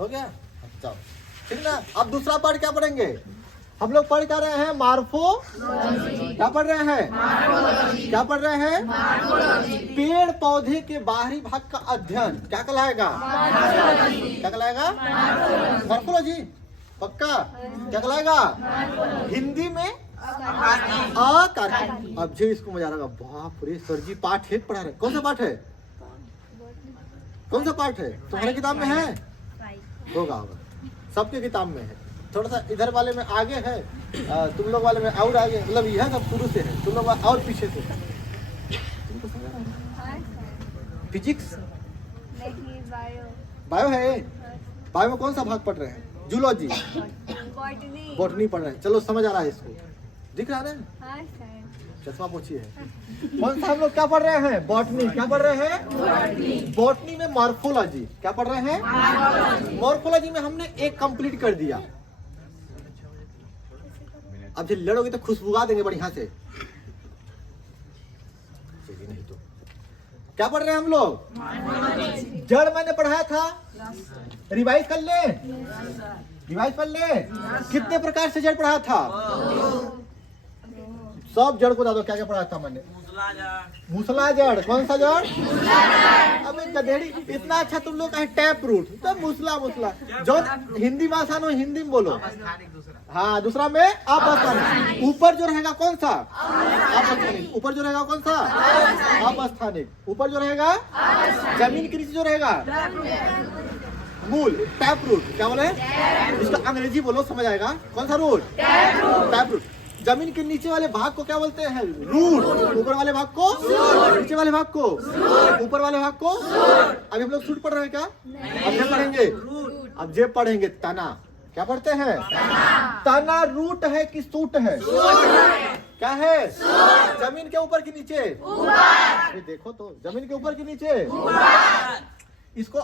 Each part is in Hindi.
हो गया? अच्छा ठीक ना। अब दूसरा पार्ट क्या पढ़ेंगे हम लोग? पढ़ क्या रहे हैं? मार्फोलॉजी। क्या पढ़ रहे हैं? क्या पढ़ रहे हैं? पेड़ पौधे के बाहरी भाग का अध्ययन क्या कहलाएगा? क्या कहलाएगा? मार्फोलॉजी। पक्का? क्या कहलाएगा? हिंदी में आकार। अब जो इसको मजा आ रहा, बाप रे सर जी पाठ 1 पढ़ा रहे। कौन सा पाठ है? कौन सा पाठ है? तुम्हारे किताब में है? होगा सबके किताब में है। थोड़ा सा इधर वाले में आगे है, तुम लोग वाले में और आगे, मतलब यह सब शुरू से है, तुम लोग और पीछे से। फिजिक्स बायो है। बायो में कौन सा भाग पढ़ रहे हैं? जूलॉजी, बॉटनी पढ़ रहे हैं। चलो समझ आ रहा है इसको, दिख रहा है? चश्मा पोछी है। कौन सा हम लोग क्या पढ़ रहे हैं? बॉटनी। क्या पढ़ रहे हैं? बॉटनी में मॉर्फोलॉजी। क्या पढ़ रहे हैं? मॉर्फोलॉजी में हमने एक कंप्लीट कर दिया। अब जब लड़ोगे तो खुशबुआ देंगे बढ़िया से। नहीं तो क्या पढ़ रहे हैं हम लोग? जड़ मैंने पढ़ाया था, रिवाइज कर ले। रिवाइज कर ले। कितने प्रकार से जड़ पढ़ाया था? सब जड़ को दादो क्या क्या पढ़ाया था मैंने? मूसला जड़। कौन सा जड़? अबे गधेड़ी, इतना अच्छा तुम लोग कहे टैप रूट, तो मूसला मूसला जो हिंदी भाषा में हिंदी में बोलो। हाँ, दूसरा में अपस्थानिक। ऊपर जो रहेगा कौन सा? अपस्थानिक। ऊपर जो रहेगा कौन सा? अपस्थानिक। ऊपर जो रहेगा जमीन के नीचे जो रहेगा मूल, टैप रूट। क्या बोले? इसका अंग्रेजी बोलो समझ आएगा। कौन सा रूट? Tap root. जमीन के नीचे वाले भाग को क्या बोलते हैं? रूट। ऊपर वाले भाग को? नीचे वाले भाग को? ऊपर वाले भाग को? अभी हम लोग सूट पढ़ रहे हैं क्या? अब जे पढ़ेंगे, अब जे पढ़ेंगे तना। क्या पढ़ते हैं? तना रूट है कि सूट है? क्या है? जमीन के ऊपर कि नीचे? ऊपर। देखो तो जमीन के ऊपर कि नीचे? इसको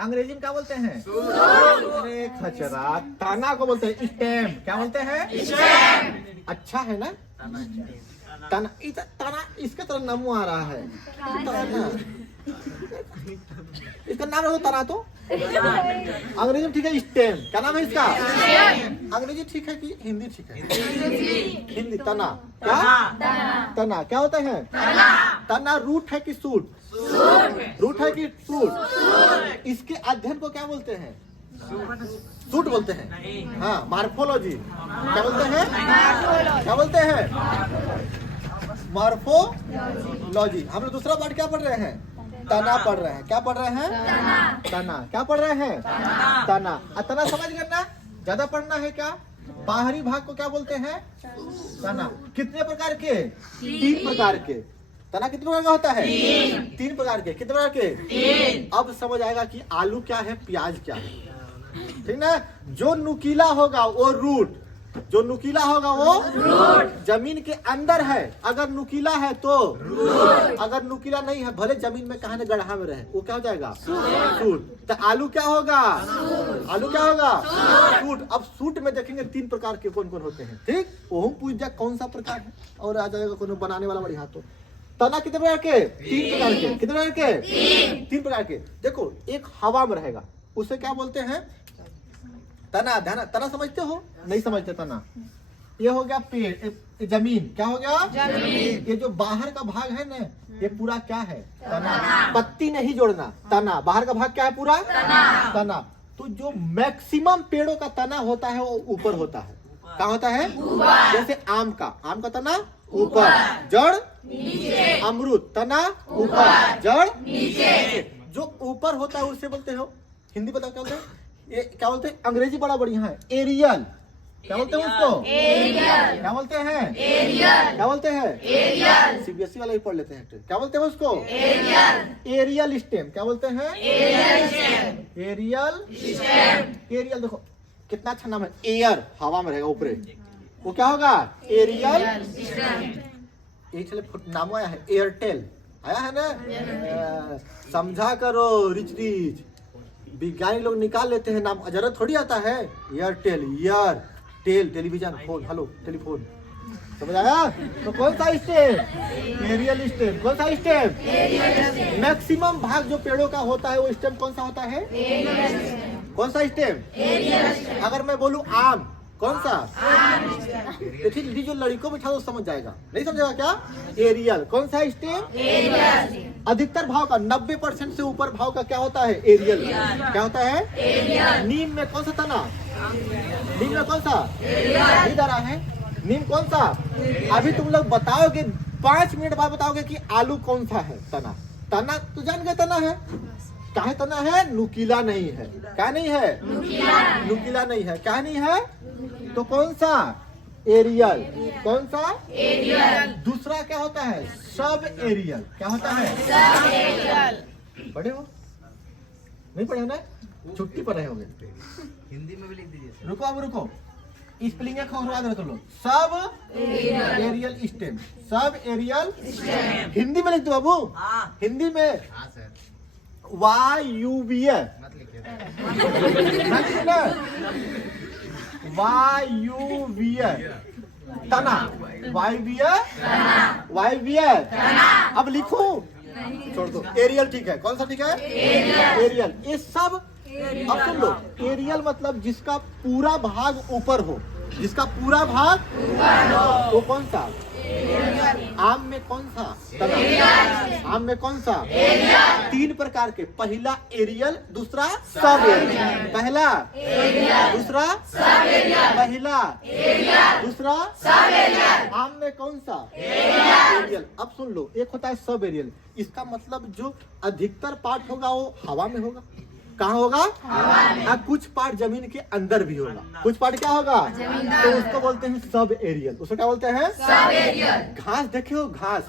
अंग्रेजी में क्या बोलते हैं? अरे खचरा, तना को बोलते हैं स्टेम। क्या बोलते हैं? स्टेम। अच्छा है ना? तना, तना इसके तरह नाम आ रहा है। इसका नाम रखो तना। तो अंग्रेजी में ठीक है स्टेम। क्या नाम है इसका? अंग्रेजी ठीक है कि हिंदी ठीक है? हिंदी। तना। क्या? तना क्या होता है? तना रूट है कि सूट? रूट है कि फ्रूट? इसके अध्ययन को क्या बोलते हैं? सूट बोलते हैं। हाँ, मार्फोलॉजी। क्या बोलते हैं? क्या बोलते हैं? मार्फोलॉजी। हम लोग दूसरा पार्ट क्या पढ़ रहे हैं? तना पढ़ रहे हैं। क्या पढ़ रहे हैं? तना। क्या पढ़ रहे हैं? तना। तना समझ गए ना? ज्यादा पढ़ना है क्या? बाहरी भाग को क्या बोलते हैं? तना। कितने प्रकार के? 3 प्रकार के। तना कितने प्रकार का होता है? 3 प्रकार के। कितने प्रकार के? 3। अब समझ आएगा कि आलू क्या है, प्याज क्या है। ठीक ना? जो नुकीला होगा वो रूट, जो नुकीला होगा वो रूट। जमीन के अंदर है अगर नुकीला है तो रूट, अगर नुकीला नहीं है भले जमीन में कहा गड्ढा में रहे वो क्या हो जाएगा? सूट। तो आलू क्या होगा? आलू क्या होगा? सूट। अब सूट में देखेंगे 3 प्रकार के कौन कौन होते हैं। ठीक, वो पूछ जा कौन सा प्रकार है और आ जाएगा कौन बनाने वाला बड़ी हाथों। तना कितने प्रकार के? 3 प्रकार के। कितने प्रकार के? 3 प्रकार के। देखो, एक हवा में रहेगा, उसे क्या बोलते हैं? तना। तना, तना समझते हो? नहीं समझते तना। ये हो गया पेड़, जमीन। क्या हो गया? जमीन। ये जो बाहर का भाग है ना, ये पूरा क्या है? तना। पत्ती नहीं जोड़ना, तना। बाहर का भाग क्या है? पूरा तना। तो जो मैक्सिमम पेड़ों का तना होता है वो ऊपर होता है। क्या होता है? जैसे आम का तना ऊपर, जड़ नीचे। अमरूद तना ऊपर, जड़ नीचे। जो ऊपर होता है उसे बोलते हो, हिंदी बताओ क्या बोलते हैं? ये क्या बोलते हैं? अंग्रेजी बड़ा बढ़िया है, एरियल। क्या बोलते हैं उसको? एरियल। क्या बोलते हैं? एरियल। क्या बोलते हैं? एरियल। सीबीएसई वाले ही पढ़ लेते हैं। क्या बोलते हैं उसको? एरियल। Aerial stem. क्या बोलते हैं? Aerial stem. Aerial stem. Aerial देखो कितना अच्छा नाम है। एयर हवा में रहेगा ऊपर, वो क्या होगा? Aerial stem. चले नाम आया है, एयरटेल आया है ना? समझा करो रिच रिच, विज्ञानी लोग निकाल लेते हैं नाम, जरूरत थोड़ी आता है। Airtel, ear tail, television, phone, hello telephone. समझ आया? तो कौन सा स्टेम? Aerial stem. कौन सा स्टेम? मैक्सिमम भाग जो पेड़ों का होता है वो स्टेम कौन सा होता है? कौन सा स्टेम? अगर मैं बोलूं आम, कौन सा? तो ठीक, जो लड़कों में तो समझ जाएगा, नहीं समझेगा क्या? एरियल। कौन सा स्टेम? अधिकतर भाव का 90% से ऊपर भाव का क्या होता है? एरियल। क्या होता है? नीम में कौन सा तना? नीम में कौन सा? इधर है नीम कौन सा? अभी तुम लोग बताओगे, 5 मिनट बाद बताओगे कि आलू कौन सा है तना। तना तो जान गए तना है। क्या तना है? नुकीला नहीं है। क्या नहीं है? नुकीला नहीं है। क्या नहीं है? तो कौन सा? एरियल। कौन सा? एरियल। दूसरा क्या होता है? Sub aerial. क्या होता है? Sub aerial. पढ़े हो? नहीं पढ़े ना? छुट्टी पर रहे होगे। हिंदी में भी लिख दीजिए। रुको अब रुको, स्पेलिंग खोलवा दो तुम लोग। सब एरियल स्टेम। सब एरियल स्टेम। हिंदी में लिख दो बाबू। हिंदी में हाँ सर। वायुवीय। मत लिखिए। वायुवीय तना। वायुवीय वायुवीय। अब लिखो, छोड़ दो। एरियल ठीक है। कौन सा ठीक है? एरियल। ये सब अब सुन लो, एरियल मतलब जिसका पूरा भाग ऊपर हो। जिसका पूरा भाग वो कौन सा? आम में कौन सा? आम में कौन सा? 3 प्रकार के। पहला एरियल, दूसरा सब एरियल। पहला दूसरा पहला दूसरा आम में कौन सा? एरियल। अब सुन लो, एक होता है सब एरियल। इसका मतलब जो अधिकतर पार्ट होगा वो हवा में होगा। कहाँ होगा? हाँ, कुछ पार्ट जमीन के अंदर भी होगा। कुछ पार्ट क्या होगा? तो उसको बोलते हैं सब एरियल। उसको क्या बोलते हैं? Sub aerial. घास देखे हो? घास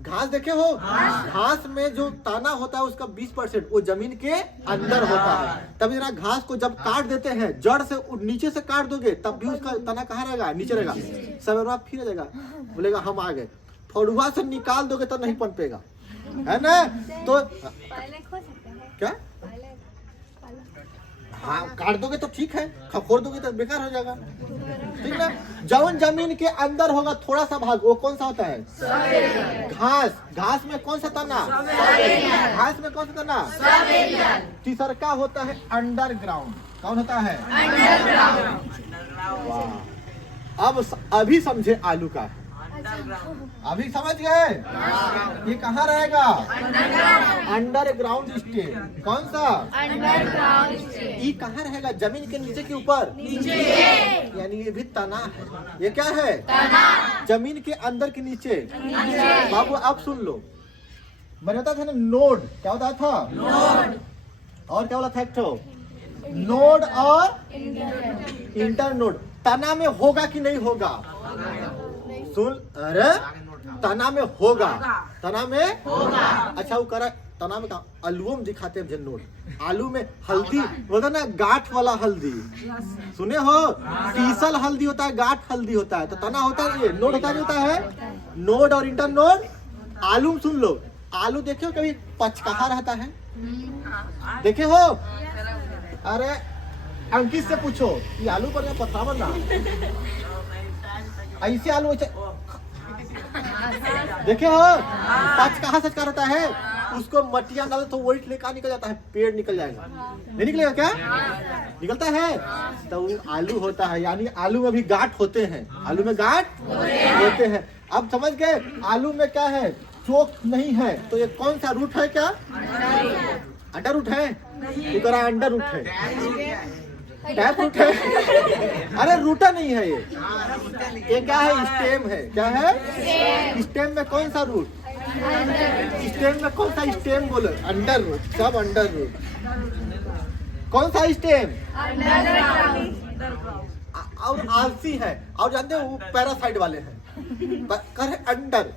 घास देखे हो? घास में जो तना होता है उसका 20% वो जमीन के अंदर होता है। तब जरा घास को जब काट देते हैं, जड़ से नीचे से काट दोगे तब भी उसका तना कहाँ रहेगा? नीचे रहेगा। सवेरा फिर रहेगा, बोलेगा हम आ गए। फड़ुआ से निकाल दोगे तो नहीं पनपेगा, है ना? तो क्या? हाँ, काट दोगे तो ठीक है, खखोर दोगे तो बेकार हो जाएगा। ठीक है। जवन जमीन के अंदर होगा थोड़ा सा भाग, वो कौन सा होता है? घास। घास में कौन सा तना? घास में कौन सा तना? तीसरा का होता है अंडरग्राउंड। कौन होता है? अंडरग्राउंड। अब अभी समझे आलू का। अभी समझ गए? ये कहाँ रहेगा? Underground stem. कौन सा? Underground stem. ये कहाँ रहेगा? जमीन के नीचे के ऊपर? नीचे। यानी ये भी तना है। ये क्या है? तना। जमीन के अंदर के नीचे। बाबू अब सुन लो, मैंने बताया था ना नोड। क्या होता था? नोड। और क्या बोला था? एक ठो नोड और इंटर नोड। तना में होगा कि नहीं होगा? सुन, अरे तना में होगा। तना में होगा। अच्छा वो करा तना में आलू में दिखाते हैं नोट। आलू में हल्दी बोलते ना, गांठ वाला हल्दी सुने हो? पीसल हल्दी होता है, गांठ हल्दी होता है। तो तना होता है, ये नोड होता है। नोड और इंटर नोड। आलू में सुन लो, आलू देखे हो कभी पचकहा रहता है? देखे हो? अरे अंकित से पूछो, ये आलू पर पता बना ऐसे आलू देखे हो? पच कहाँ से रहता है? उसको मटिया डालो तो वेट लेकर निकल जाता है, पेड़ निकल जाएगा। नहीं निकलेगा क्या? निकलता है। तो वो आलू होता है। यानी आलू में भी गांठ होते हैं। आलू में गांठ होते हैं। अब समझ गए? आलू में क्या है? चोक नहीं है। तो ये कौन सा रूट है? क्या अंडर रूट है? अंडर रूट है, टैप रूट है। अरे रूटा नहीं है ये क्या है? स्टेम है। क्या है? स्टेम में कौन सा रूट? स्टेम में कौन सा स्टेम? बोलो अंडर रूट। सब अंडर रूट। कौन सा स्टेम? और आलसी है। और जानते हो वो पैरासाइट वाले हैं। कर अंडर।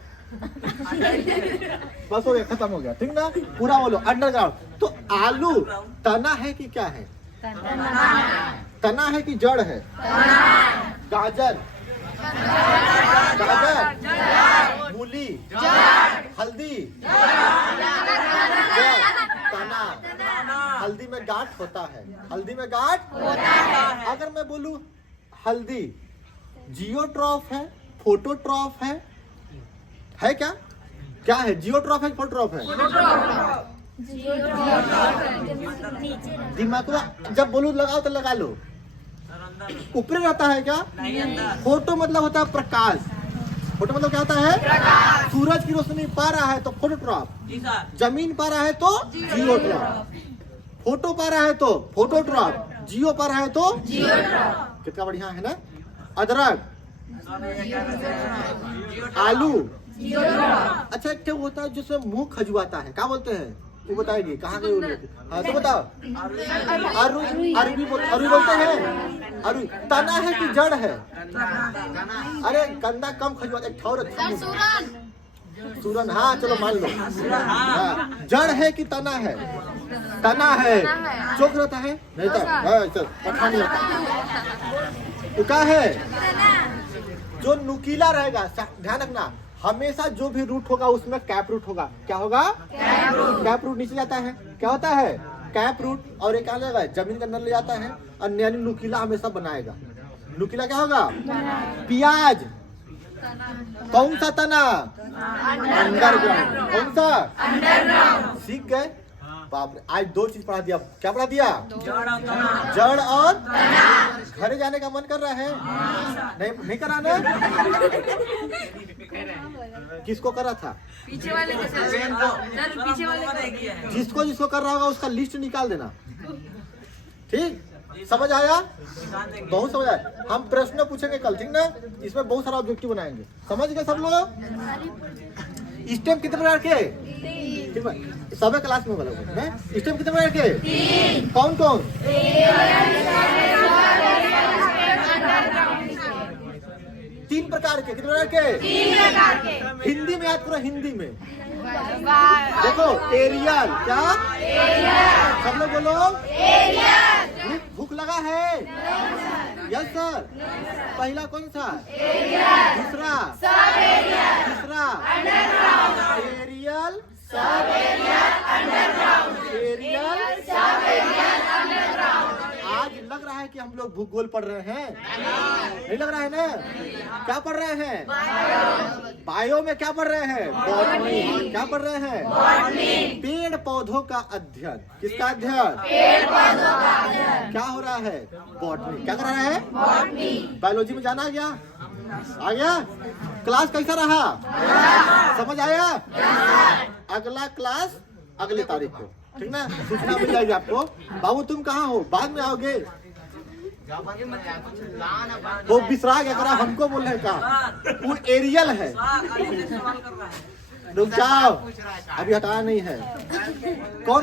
बस हो गया, खत्म हो गया। ठीक ना? पूरा बोलो अंडरग्राउंड। तो आलू तना है कि क्या है? तना है कि जड़ है? गाजर मूली हल्दी तना। हल्दी में गांठ होता है। हल्दी में गांठ होता है। अगर मैं बोलूं हल्दी जियोट्रॉफ है, फोटोट्रॉफ है क्या? क्या है? जियोट्रॉफ है, फोटोट्रॉफ है? दिमाग में जब बोलूं लगाओ तो लगा लो। ऊपर रहता है क्या? फोटो मतलब होता है प्रकाश। फोटो मतलब क्या होता है? प्रकाश। सूरज की रोशनी पा रहा है तो फोटोट्रॉप, जमीन पा रहा है तो जियोट्रॉप, फोटो पा रहा है तो फोटोट्रॉप, जियो पा रहा है तो जियोट्रॉप। कितना बढ़िया है ना। अदरक, आलू, अच्छा एक होता है जिसमें मुंह खजुआता है, क्या बोलते हैं? वो बताएगी कहाँ गए? हाँ तो बताओ। अरबी बोलते हैं। अरबी तना है कि जड़ है? अरे कंधा कम खजुआता, एक ठौर सूरन। हाँ चलो मान लो। हाँ, जड़ है कि तना है? तना है। चौक रहता है नहीं तो पता नहीं होता। तो क्या है? जो नुकीला रहेगा, ध्यान रखना, हमेशा जो भी रूट होगा उसमें कैप रूट होगा। क्या होगा? कैप रूट नीचे जाता है, क्या होता है? Cap root. और एक क्या जमीन के अंदर ले जाता है और यानी नुकीला हमेशा बनाएगा। नुकीला क्या होगा? प्याज। कौन सा तना? अंडरग्राउंड। कौन सा? अंडरग्राउंड। सीख गए? बाप रे, आज दो चीज पढ़ा दिया। क्या पढ़ा दिया? जड़ और घरे जाने का मन कर रहा है? नहीं कराना? किसको करा था? पीछे वाले के साथ। पीछे वाले जिसको कर रहा होगा उसका लिस्ट निकाल देना। ठीक, समझ आया? बहुत समझ आया। हम प्रश्न पूछेंगे कल, ठीक ना? इसमें बहुत सारा ऑब्जेक्टिव बनाएंगे। समझ गए सब लोग? स्टेम कितने प्रकार के? ठीक है, सब क्लास में बोला स्टेम कितने प्रकार के? कौन कौन? 3 प्रकार के। कितने प्रकार के? 3 प्रकार के। हिंदी में याद करो, हिंदी में देखो। एरियल। क्या? एरियल। सब लोग बोलो एरियल। भूख लगा है? Yes sir. पहला कौन सा? एरियल। दूसरा? Subaerial. तीसरा? Underground. Aerial, subaerial, underground. Aerial, subaerial, underground. आज लग रहा है कि हम लोग भूगोल पढ़ रहे हैं? नहीं लग रहा है ना? क्या पढ़ रहे हैं? बायो में क्या पढ़ रहे हैं? बॉटनी। क्या पढ़ रहे हैं? बॉटनी। पेड़ पौधों का अध्ययन। किसका अध्ययन? पेड़ पौधों का अध्ययन। क्या हो रहा है? बॉटनी। क्या कर रहा है? बॉटनी। बायोलॉजी में जाना आ गया? क्लास कैसा रहा? समझ आया? अगला क्लास अगले तारीख को, ठीक ना? सूचना मिल जाएगी आपको। बाबू तुम कहाँ हो? बाद में आओगे? वो बिसरा गया करा, हमको बोल रहे का वो एरियल है। रुक जाओ, अभी हटाया नहीं है। कौन?